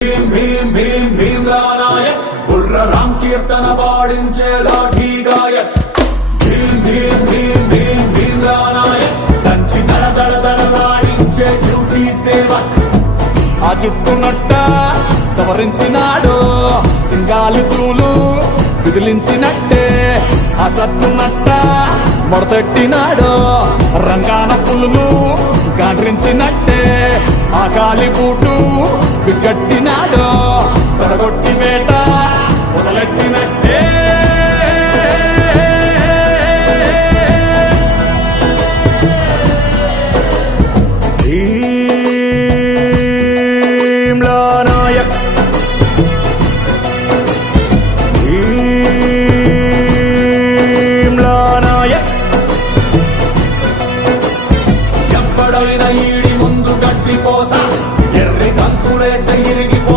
భీం భీం భీం భీమ్లా నాయక్ బుర్ర రామ్ కీర్తన పాడించే లాఠీ గాయక్ భీం భీం భీం భీం భీమ్లా నాయక్ దంచి దడ దడ దడలాడించే డ్యూటీ సేవక్ ఆ చుట్టునట్ట సవరించినాడు సింగాలు చూలు విదిలించినట్టే ఆ సత్తునట్ట మొడతెట్టినాడు రంగాన పులులు గాండ్రించినట్టే ఆ కాలి బూటు బిగ్గట్టినాడు